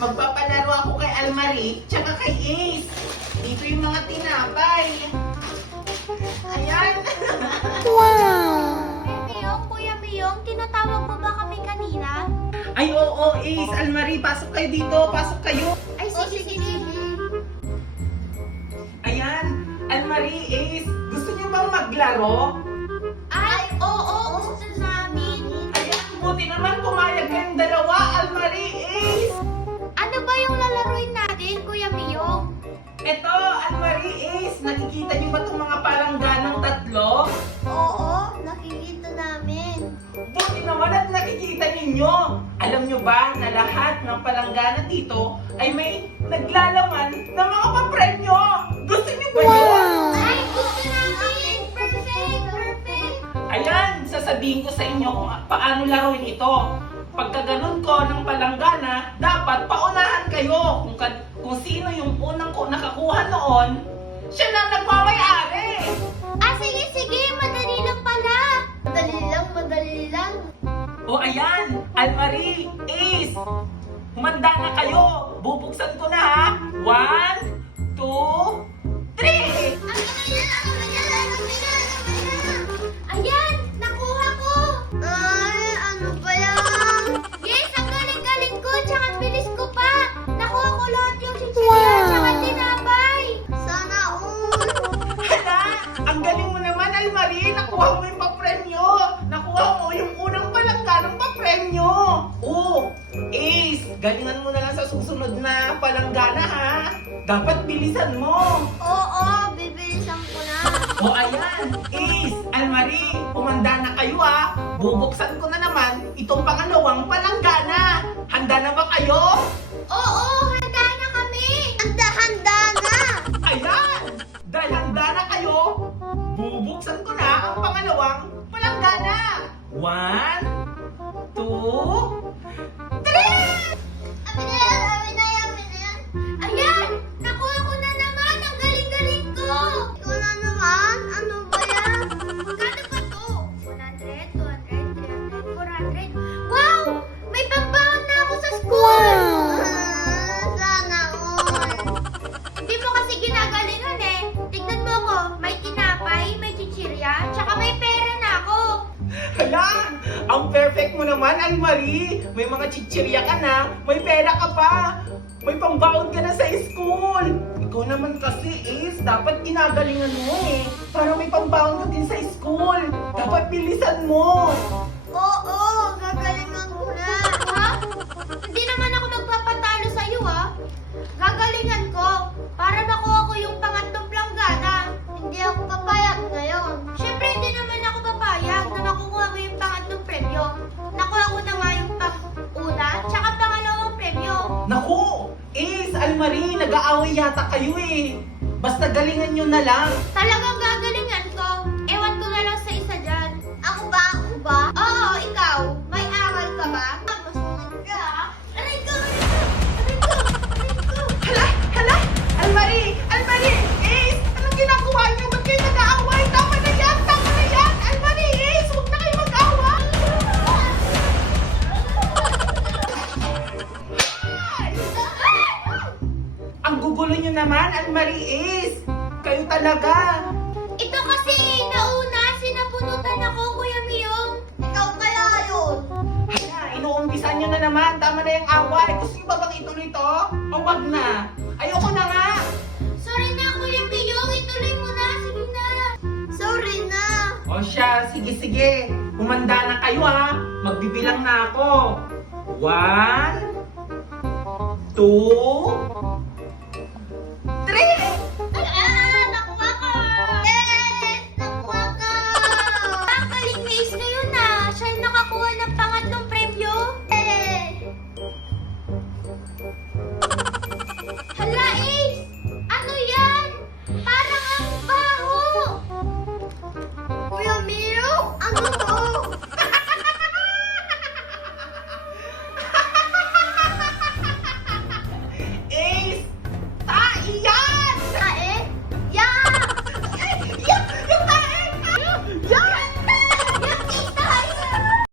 Magpapalaro ako kay Almarie, tsaka kay Ace. Dito yung mga tinapay. Ayan. Kuya Miyong, tinatawag mo ba kami kanina? Ay, oo, Ace, Almarie, pasok kayo dito. Pasok kayo. Ay, sige. Ayan, Almarie, Ace, gusto niyo bang maglaro? Ay, oo, gusto namin. Ayan, buti naman pumayag kayong dalawa, Almarie, Ace. Ano ba yung lalaroin natin, Kuya Miyong? Eto, Almarie, Ace, nakikita niyo ba itong mga palangganang tatlo? Oo, nakikita namin. Buti naman at nakikita ninyo. Alam nyo ba na lahat ng palanggana dito ay may naglalaman ng mga papremyo? Gusto niyo ba yun? Ay, gusto namin! Perfect! Ayan, sasabihin ko sa inyo kung paano laruin ito. Pagka ganun ko ng palanggana, dapat paunahan kayo. Kung sino yung unang ko nakakuha noon, siya na ang nagmamayari. Ah, sige, madali lang pala. Madali lang. O ayan, Almarie, Ace, humanda na kayo. Bubuksan ko na ha. 1, 2, 3! Ayan, nakuha ko. Ay, ano ba yan? Yes, ang galing-galing ko, tsaka bilis ko pa. Nakuha ko lahat yung chichirya, tsaka tinapay. Sana all. Hala, ang galing mo naman, Almarie. Nakuha mo yung papremyo. Nakuha mo yung unang palangganang papremyo. Oh, Ace, galingan mo na lang sa susunod na palanggana ha. Dapat bilisan mo. Oo, bibilisan ko na. O ayan, Ace, Almarie, humanda na kayo ha. Bubuksan ko na naman itong pangalawang palanggana. Handa na ba kayo? Oo, handa na kami. Handa na. Ayan! Dahil handa na kayo, bubuksan ko na ang pangalawang palanggana. 1, 2, 3! Amin na yan. Ayan, nakuha ko na naman. Ang galing-galing ko. Ikaw na naman? Ano ba yan? Magkano ba to? 100, 200, 300, 400. Wow! May pambaon na ako sa school! Sana all. Hindi mo kasi ginagalingan eh. Tignan mo ko, may tinapay, may chichirya, tsaka may pera na ako. Hala! Ang perfect mo naman, Almarie! May mga chichirya ka na, may pera ka pa! May pambaon ka na sa school! Ikaw naman kasi, Ace, dapat ginagalingan mo eh. Para may pambaon ka din sa school. Dapat bilisan mo. Oo, gagalingan ko na. Ha? Hindi naman ako magpapatalo sa'yo, ha? Gagalingan ko para makuha ko yung pangatlong planggana. Hindi ako papayag ngayon. Siyempre, hindi naman ako papayag na makukuha mo yung pangatlong premyo. Nakuha ko na nga yung pang-una, tsaka pangalawang premyo. Naku! Ace, Almarie, nag-aaway yata kayo eh. Basta galingan nyo na lang. Talagang gagalingan ko. Ewan ko na lang sa isa dyan. Ako ba? Oo, ikaw. May aral ka ba? Masunod ka. Aray ko! Hala! Almarie! Ace! Anong ginagawa niyo? Ba't kayo nag-aaway? Tama na yan! Almarie, Ace! Huwag na kayo mag-aaway! Ang gugulo niyo naman, Almarie, Ace! Kayo talaga! Ito kasi nauna, sinapunutan ako, Kuya Miyong. Ikaw kaya yun. Hala, inuumpisan niyo na naman. Tama na yung away. Gusto niyo ba bang ituloy to? O wag na? Ayoko na nga! Sorry na, Kuya Miyong. Ituloy mo na. Sige na. Sorry na. O siya, sige. Humanda na kayo ha. Magbibilang na ako. 1, 2,